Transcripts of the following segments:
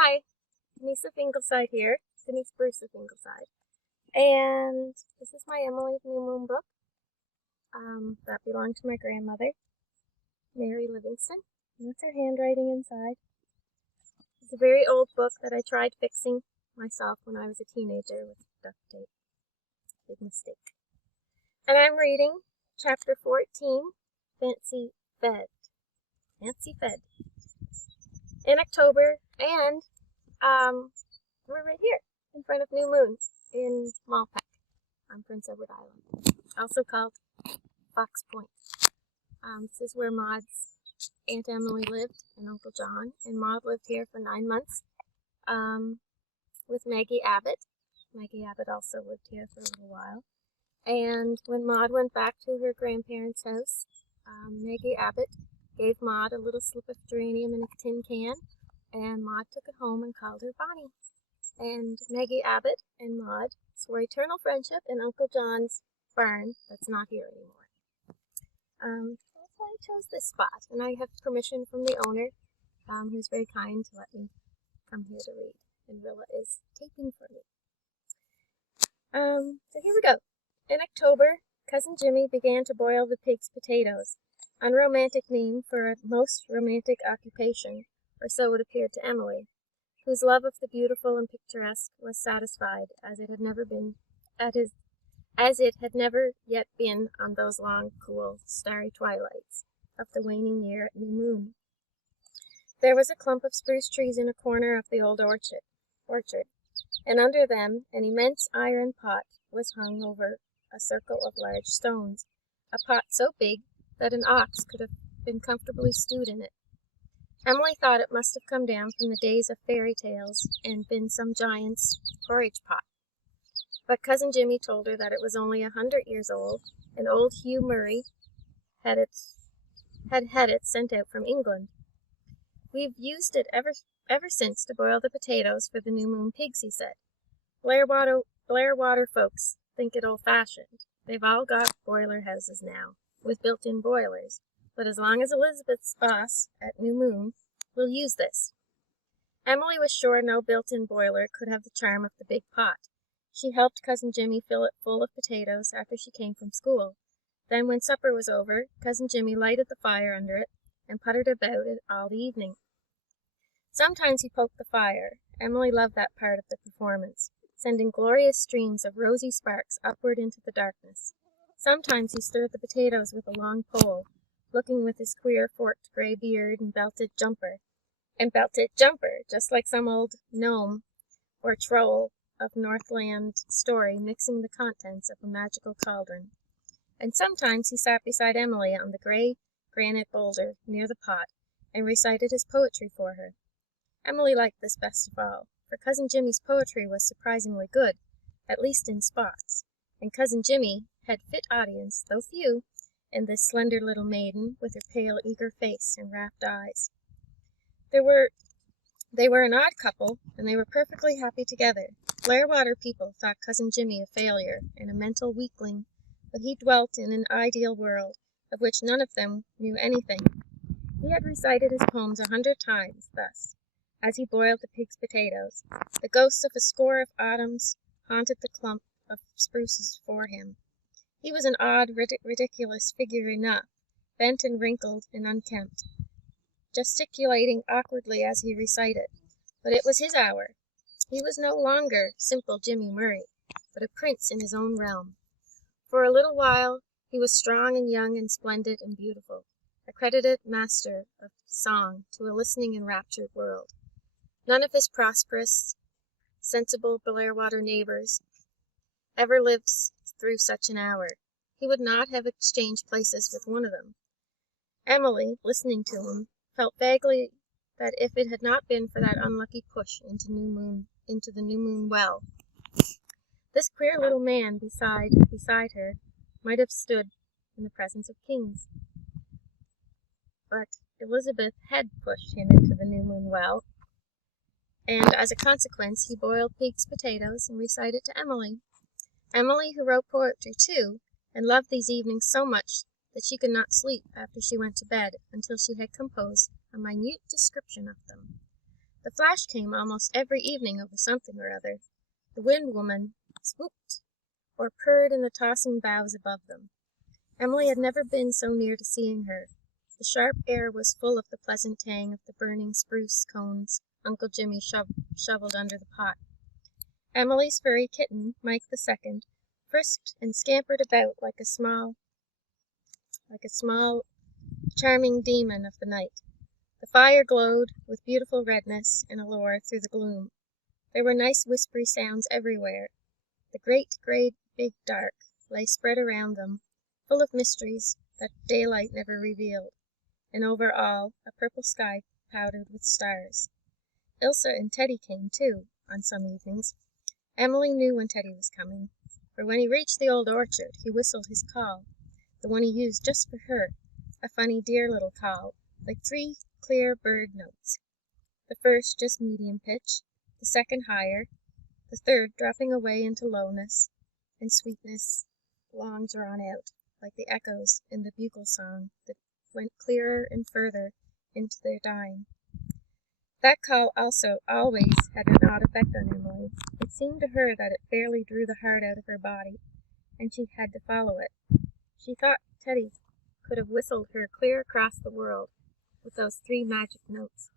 Hi, Denise of Ingleside here, Denise Bruce of Ingleside. And this is my Emily's New Moon book that belonged to my grandmother, Mary Livingston. And that's her handwriting inside. It's a very old book that I tried fixing myself when I was a teenager with duct tape. Big mistake. And I'm reading chapter 14, Fancy Fed. Fancy Fed. In October, and we're right here in front of New Moon in Malpeque on Prince Edward Island, also called Fox Point. This is where Maud's Aunt Emily lived and Uncle John, and Maud lived here for 9 months with Maggie Abbott. Maggie Abbott also lived here for a little while. And when Maud went back to her grandparents' house, Maggie Abbott gave Maud a little slip of geranium in a tin can, and Maud took it home and called her Bonnie. And Maggie Abbott and Maud swore eternal friendship in Uncle John's barn that's not here anymore. That's why I chose this spot, and I have permission from the owner, who's very kind to let me come here to read. And Rilla is taping for me. So here we go. In October, Cousin Jimmy began to boil the pig's potatoes, unromantic name for a most romantic occupation, or so it appeared to Emily, whose love of the beautiful and picturesque was satisfied as it had never yet been on those long, cool, starry twilights of the waning year at New Moon. There was a clump of spruce trees in a corner of the old orchard, and under them an immense iron pot was hung over a circle of large stones, a pot so big that an ox could have been comfortably stewed in it. Emily thought it must have come down from the days of fairy tales and been some giant's porridge pot. But Cousin Jimmy told her that it was only 100 years old, and old Hugh Murray had had it sent out from England. We've used it ever since to boil the potatoes for the New Moon pigs, he said. Blairwater folks think it old-fashioned. They've all got boiler houses now, with built-in boilers, but as long as Elizabeth's boss at New Moon will use this. Emily was sure no built-in boiler could have the charm of the big pot. She helped Cousin Jimmy fill it full of potatoes after she came from school. Then when supper was over, Cousin Jimmy lighted the fire under it and puttered about it all the evening. Sometimes he poked the fire. Emily loved that part of the performance, sending glorious streams of rosy sparks upward into the darkness. Sometimes he stirred the potatoes with a long pole, looking with his queer forked gray beard and belted jumper, just like some old gnome or troll of Northland story mixing the contents of a magical cauldron. And sometimes he sat beside Emily on the gray granite boulder near the pot and recited his poetry for her. Emily liked this best of all, for Cousin Jimmy's poetry was surprisingly good, at least in spots, and Cousin Jimmy had fit audience, though few, in this slender little maiden with her pale, eager face and rapt eyes. They were an odd couple, and they were perfectly happy together. Blairwater people thought Cousin Jimmy a failure and a mental weakling, but he dwelt in an ideal world, of which none of them knew anything. He had recited his poems 100 times, thus, as he boiled the pig's potatoes. The ghosts of a score of autumns haunted the clump of spruces for him. He was an odd, ridiculous figure enough, bent and wrinkled and unkempt, gesticulating awkwardly as he recited. But it was his hour. He was no longer simple Jimmy Murray, but a prince in his own realm. For a little while he was strong and young and splendid and beautiful, accredited master of song to a listening, enraptured world. None of his prosperous, sensible Blairwater neighbors ever lived through such an hour. He would not have exchanged places with one of them. Emily, listening to him, felt vaguely that if it had not been for that unlucky push into the New Moon well, this queer little man beside her might have stood in the presence of kings. But Elizabeth had pushed him into the New Moon well, and as a consequence he boiled pig's potatoes and recited to Emily. Emily, who wrote poetry too, and loved these evenings so much that she could not sleep after she went to bed until she had composed a minute description of them. The flash came almost every evening over something or other. The wind woman swooped or purred in the tossing boughs above them. Emily had never been so near to seeing her. The sharp air was full of the pleasant tang of the burning spruce cones Uncle Jimmy shoveled under the pot. Emily's furry kitten, Mike the Second, frisked and scampered about like a small, charming demon of the night. The fire glowed with beautiful redness and allure through the gloom. There were nice whispery sounds everywhere. The great grey big dark lay spread around them, full of mysteries that daylight never revealed, and over all a purple sky powdered with stars. Ilse and Teddy came too, on some evenings. Emily knew when Teddy was coming, for when he reached the old orchard he whistled his call, the one he used just for her, a funny dear little call, like 3 clear bird notes. The first just medium pitch, the second higher, the third dropping away into lowness and sweetness, long drawn out, like the echoes in the bugle song that went clearer and further into their dying. That call also always had an odd effect on Emily. It seemed to her that it fairly drew the heart out of her body, and she had to follow it. She thought Teddy could have whistled her clear across the world with those 3 magic notes.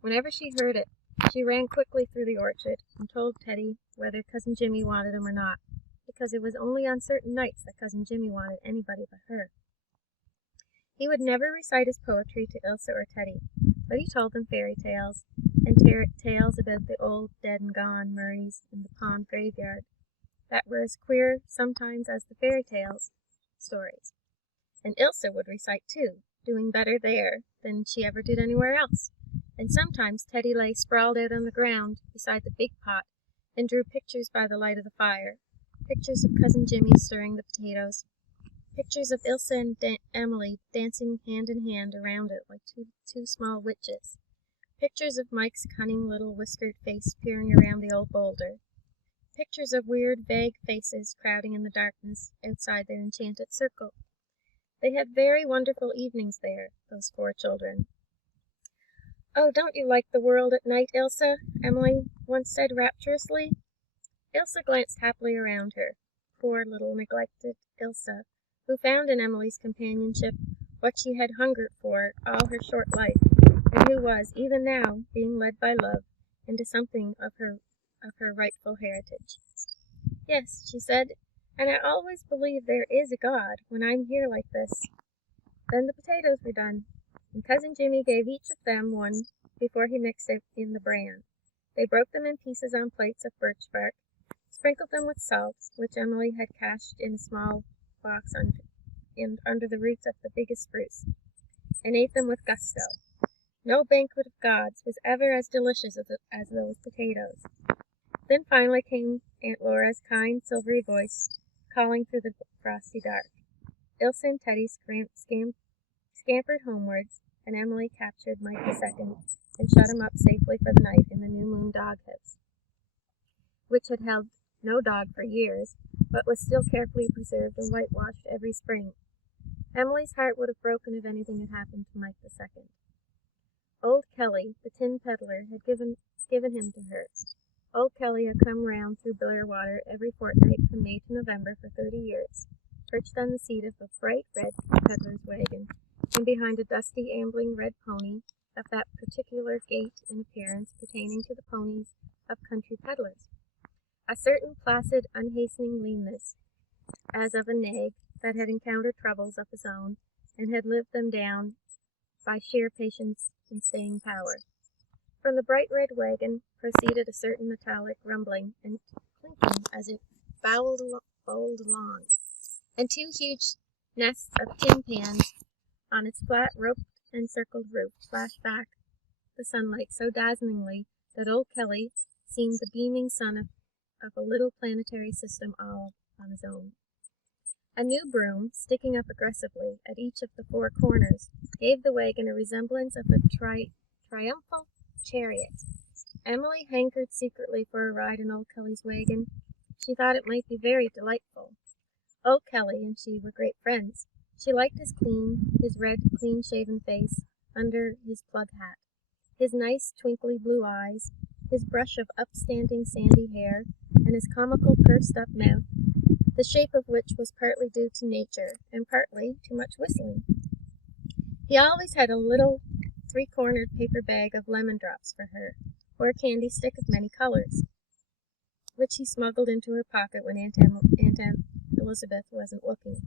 Whenever she heard it, she ran quickly through the orchard and told Teddy whether Cousin Jimmy wanted him or not, because it was only on certain nights that Cousin Jimmy wanted anybody but her. He would never recite his poetry to Ilse or Teddy, but he told them fairy tales, and tales about the old dead and gone Murrays in the pond graveyard, that were as queer sometimes as the fairy tales stories. And Ilse would recite too, doing better there than she ever did anywhere else. And sometimes Teddy lay sprawled out on the ground beside the big pot and drew pictures by the light of the fire, pictures of Cousin Jimmy stirring the potatoes, pictures of Ilse and Emily dancing hand in hand around it like two small witches, pictures of Mike's cunning little whiskered face peering around the old boulder, pictures of weird, vague faces crowding in the darkness outside their enchanted circle. They had very wonderful evenings there, those 4 children. "Oh, don't you like the world at night, Ilse?" Emily once said rapturously. Ilse glanced happily around her. Poor little neglected Ilse, who found in Emily's companionship what she had hungered for all her short life, and who was, even now, being led by love into something of her rightful heritage. "Yes," she said, "and I always believe there is a God when I'm here like this." Then the potatoes were done, and Cousin Jimmy gave each of them one before he mixed in the bran. They broke them in pieces on plates of birch bark, sprinkled them with salt, which Emily had cached in a small box under the roots of the biggest spruce, and ate them with gusto. No banquet of gods was ever as delicious as those potatoes. Then finally came Aunt Laura's kind, silvery voice calling through the frosty dark. Ilse and Teddy scampered homewards, and Emily captured Mike II and shut him up safely for the night in the New Moon doghouse, which had held no dog for years, but was still carefully preserved and whitewashed every spring. Emily's heart would have broken if anything had happened to Mike II. Old Kelly, the tin peddler, had given him to her. Old Kelly had come round through Blairwater every fortnight from May to November for 30 years, perched on the seat of a bright red peddler's wagon, and behind a dusty, ambling red pony of that particular gait and appearance pertaining to the ponies of country peddlers. A certain placid, unhastening leanness, as of a nag that had encountered troubles of his own, and had lived them down by sheer patience and staying power. From the bright red wagon proceeded a certain metallic rumbling and clinking as it bowled along, and 2 huge nests of tin pans on its flat, rope-encircled roof flashed back the sunlight so dazzlingly that old Kelly seemed the beaming sun of a little planetary system all on his own. A new broom, sticking up aggressively at each of the 4 corners, gave the wagon a resemblance of a triumphal chariot. Emily hankered secretly for a ride in old Kelly's wagon. She thought it might be very delightful. Old Kelly and she were great friends. She liked his red, clean-shaven face under his plug hat. his nice twinkly blue eyes, his brush of upstanding sandy hair, and his comical pursed-up mouth, the shape of which was partly due to nature and partly to much whistling. He always had a little three-cornered paper bag of lemon drops for her, or a candy stick of many colors, which he smuggled into her pocket when Aunt Elizabeth wasn't looking.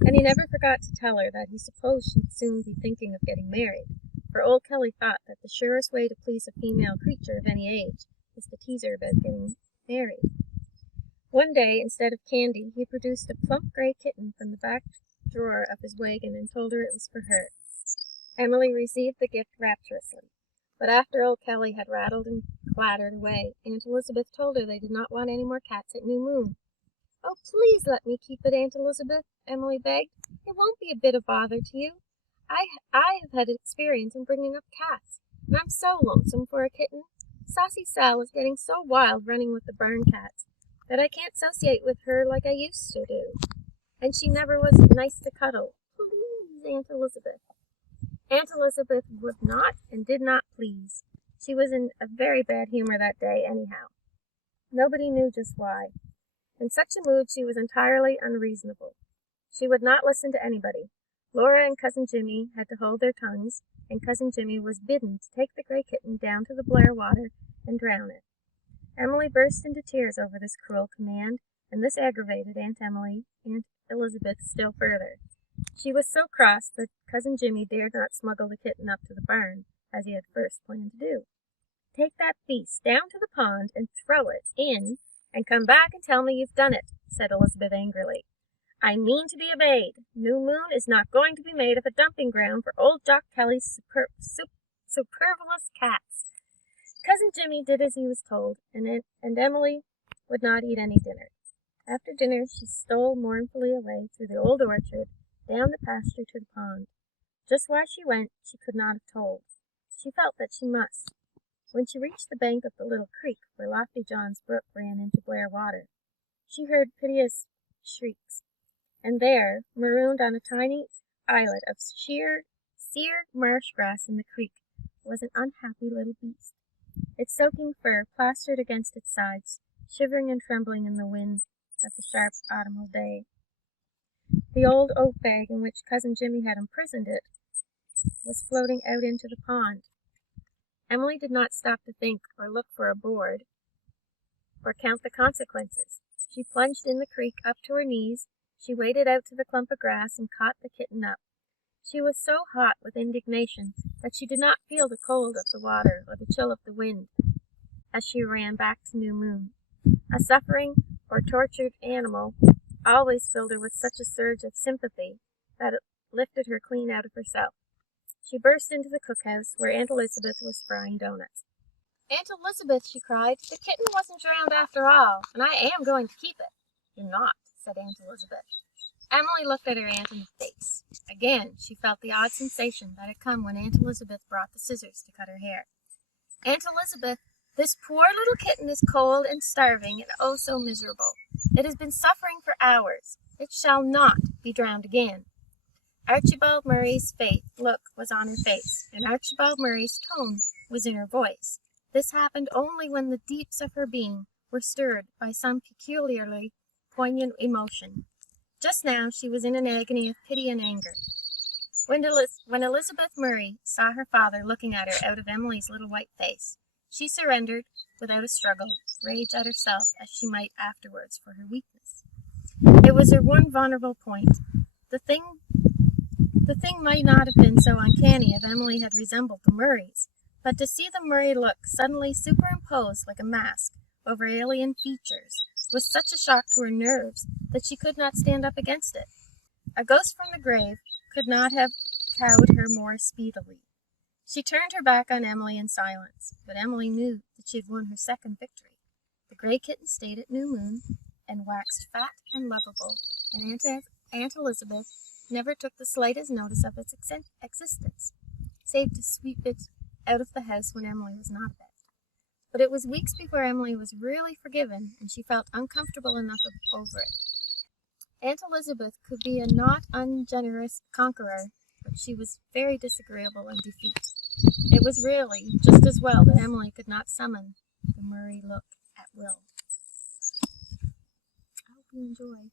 And he never forgot to tell her that he supposed she'd soon be thinking of getting married, for old Kelly thought that the surest way to please a female creature of any age is to tease her about getting married. One day, instead of candy, he produced a plump gray kitten from the back drawer of his wagon and told her it was for her. Emily received the gift rapturously, but after old Kelly had rattled and clattered away, Aunt Elizabeth told her they did not want any more cats at New Moon. "Oh, please let me keep it, Aunt Elizabeth," Emily begged. "It won't be a bit of bother to you. I have had experience in bringing up cats, and I'm so lonesome for a kitten. Saucy Sal is getting so wild running with the barn cats that I can't associate with her like I used to do. And she never was nice to cuddle. Please, Aunt Elizabeth." Aunt Elizabeth would not and did not please. She was in a very bad humor that day, anyhow. Nobody knew just why. In such a mood she was entirely unreasonable. She would not listen to anybody. Laura and Cousin Jimmy had to hold their tongues, and Cousin Jimmy was bidden to take the gray kitten down to the Blair water and drown it. Emily burst into tears over this cruel command, and this aggravated Aunt Elizabeth still further. She was so cross that Cousin Jimmy dared not smuggle the kitten up to the barn, as he had first planned to do. "Take that beast down to the pond and throw it in, and come back and tell me you've done it," said Elizabeth angrily. "I mean to be obeyed. New Moon is not going to be made of a dumping ground for old Jock Kelly's superfluous cats." Cousin Jimmy did as he was told, and Emily would not eat any dinner. After dinner she stole mournfully away through the old orchard, down the pasture to the pond. Just why she went she could not have told. She felt that she must. When she reached the bank of the little creek where Lofty John's brook ran into Blair water, she heard piteous shrieks, and there, marooned on a tiny islet of seared marsh grass in the creek, was an unhappy little beast, its soaking fur plastered against its sides, shivering and trembling in the wind of the sharp autumnal day. The old oak bag in which Cousin Jimmy had imprisoned it was floating out into the pond. Emily did not stop to think or look for a board or count the consequences. She plunged in the creek up to her knees. She waded out to the clump of grass and caught the kitten up. She was so hot with indignation that she did not feel the cold of the water or the chill of the wind as she ran back to New Moon. A suffering or tortured animal always filled her with such a surge of sympathy that it lifted her clean out of herself. She burst into the cookhouse where Aunt Elizabeth was frying doughnuts. "Aunt Elizabeth," she cried, "the kitten wasn't drowned after all, and I am going to keep it." "You're not," said Aunt Elizabeth. Emily looked at her aunt in the face. Again she felt the odd sensation that had come when Aunt Elizabeth brought the scissors to cut her hair. "Aunt Elizabeth, this poor little kitten is cold and starving and oh so miserable. It has been suffering for hours. It shall not be drowned again." Archibald Murray's look was on her face, and Archibald Murray's tone was in her voice. This happened only when the deeps of her being were stirred by some peculiarly poignant emotion. Just now she was in an agony of pity and anger. When Elizabeth Murray saw her father looking at her out of Emily's little white face, she surrendered, without a struggle, rage at herself as she might afterwards for her weakness. It was her one vulnerable point. The thing might not have been so uncanny if Emily had resembled the Murrays, but to see the Murray look suddenly superimposed like a mask over alien features was such a shock to her nerves that she could not stand up against it. A ghost from the grave could not have cowed her more speedily. She turned her back on Emily in silence, but Emily knew that she had won her second victory. The gray kitten stayed at New Moon and waxed fat and lovable, and Aunt Elizabeth never took the slightest notice of its existence, save to sweep it out of the house when Emily was not about. But it was weeks before Emily was really forgiven, and she felt uncomfortable enough over it. Aunt Elizabeth could be a not ungenerous conqueror, but she was very disagreeable in defeat. It was really just as well that Emily could not summon the Murray look at will. I hope you enjoy.